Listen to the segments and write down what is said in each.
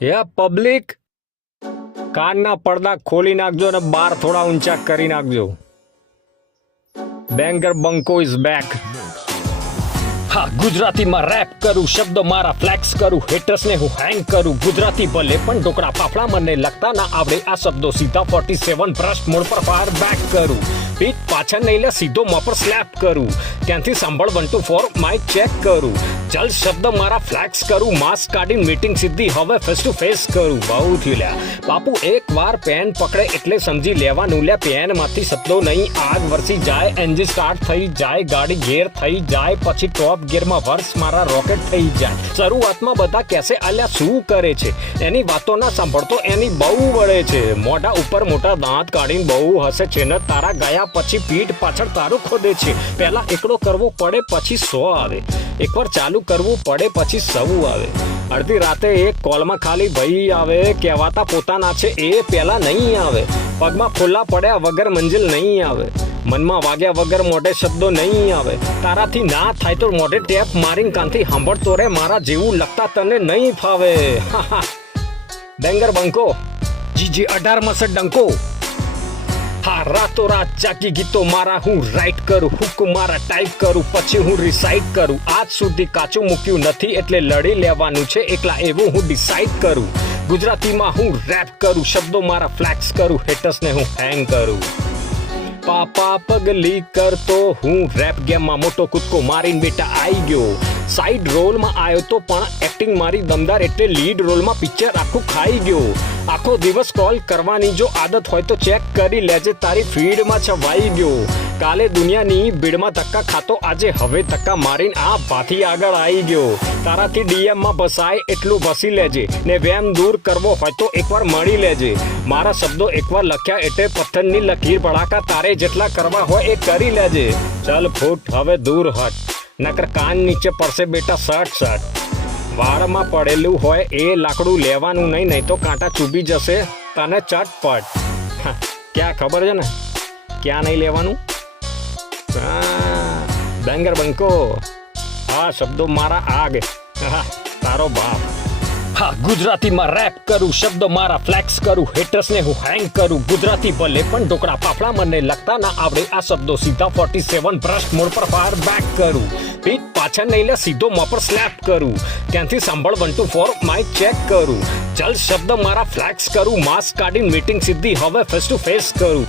યા public, કાનના પડદા ખોલી નાખજો અને બાર થોડા ઊંચા કરી નાખજો. બેંગર બંકો ઇઝ બેક. હા, ગુજરાતીમાં રેપ કરું, શબ્દો મારા ફ્લેક્સ કરું, હેટર્સને હું હેંગ કરું. ગુજરાતી ભલે પણ ઢોકળા ફાફડા મને લગતા ના આવડે. આ શબ્દો સીધા 47 બ્રશ મોડ પર ફાયર બેક કરું. પીઠ પાછળ નહીં લે, સીધો મોં પર સ્લેપ કરું. ત્યાંથી સાંભળ 1 2 4 માઇક ચેક કરું. ચલ શબ્દ મારા ફ્લેક્સ કરું. માસ્ક કાઢીને મીટિંગ સીધી હવે ફેસ ટુ ફેસ કરું. બહુ થયું લ્યા બાપુ, એક વાર પેન પકડે એટલે સમજી લેવાનું લ્યા. પેન માંથી શબ્દો નહીં આગ વરસી જાય. એન્જિન સ્ટાર્ટ થઈ જાય, ગાડી ગેર થઈ જાય, પછી ટોપ ગેરમાં વર્ષ મારા રોકેટ થઈ જાય. શરૂઆતમાં બધા કહેશે અલ્યા શું કરે છે, એની વાતો ના સાંભળતો એની બહુ વળે છે. મોઢા ઉપર મોટા દાંત કાઢીને બહુ હસે છે ને તારા ગયા પછી પીઠ પાછળ તારું ખોદે છે. પહેલા એકડો કરવો પડે પછી 100 આવે. એકવાર ચાલુ કરવું પડે પછી સૌ આવે. અડધી રાતે એક કોલમાં ખાલી ભાઈ આવે, કહેવાતા પોતાના છે એ પેલા નહીં આવે. પગમાં ફોલ્લા પડ્યા વગર મંજિલ નહીં આવે. મનમાં વાગ્યા વગર મોઢે શબ્દો નહીં આવે. તારાથી ના થાય તો મોઢે ટેપ મારીને કાનથી સાંભળતો રે. મારા જેવું લગતા તને નહીં ફાવે. બેંગર બંકો જીજી 18 મસે ડંકો. હા, રાતો રાત ચાકી ગીતો મારા હું રાઈટ કરું. હુક મારા ટાઈપ કરું, પછી હું રિસાઇટ કરું. આજ સુધી કાચું મૂક્યું નથી એટલે લડી લેવાનું છે એકલા, એવું હું ડિસાઇડ કરું. ગુજરાતીમાં હું રેપ કરું, શબ્દો મારા ફ્લેક્સ કરું, હેટર્સને હું હેંગ કરું. પાપા પગલી કરતો હું રેપ ગેમમાં મોટો કૂદકો મારીને બેટા આઈ ગયો. સાઈડ રોલમાં આવ્યો તો પણ એક્ટિંગ મારી દમદાર એટલે લીડ રોલમાં પિક્ચર આખું ખાઈ ગયો. આખો દિવસ કોલ કરવાની જો આદત હોય તો ચેક કરી લેજે, તારી ફીડમાં છવાઈ ગયો. કાલે દુનિયાની ભીડમાં ધક્કા ખાતો આજે હવે ધક્કા મારીને આ ભાથી આગળ આવી ગયો. તારાથી ડીએમમાં બસાય એટલું બસી લેજે ને વેમ દૂર કરવો હોય તો એકવાર મળી લેજે. મારા શબ્દો એકવાર લખ્યા એટલે પથ્થરની લકીર ભડાકા તારે જેટલા કરવા હોય એ કરી લેજે. ચાલ ફૂટ હવે દૂર હટ, નકર કાન નીચે પડશે બેટા સટ. વાળમાં પડેલું હોય એ લાકડું લેવાનું નહીં, નહીં તો કાંટા ચૂબી જશે તને ચટપટ. ક્યાં ખબર છે ને ક્યાં નહીં લેવાનું? બેંગર બંકો, આ શબ્દો મારા આગ, તારો બાપ. હા, ગુજરાતીમાં રેપ કરું, શબ્દો મારા ફ્લેક્સ કરું, હેટર્સને હું હેંગ કરું. ગુજરાતી ભલે પણ ઢોકળા ફાફડા મને લગતા ના આવડે. આ શબ્દો સીધા 47 બ્રશ મોડ પર ફાયર બેક કરું. પીઠ પાછળ નહીં લે, સીધો મોં પર સ્લેપ કરું. ત્યાંથી સાંભળ 1 2 4 માઇક ચેક કરું. ચલ શબ્દ મારા ફ્લેક્સ કરું. માસ્ક કાઢીને મીટિંગ સીધી હવે ફેસ ટુ ફેસ કરું.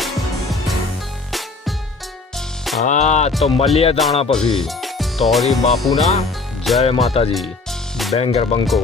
હા, તો મળીએ દાણા પછી. તોરી બાપુના જય માતાજી. બેંગર બંકો.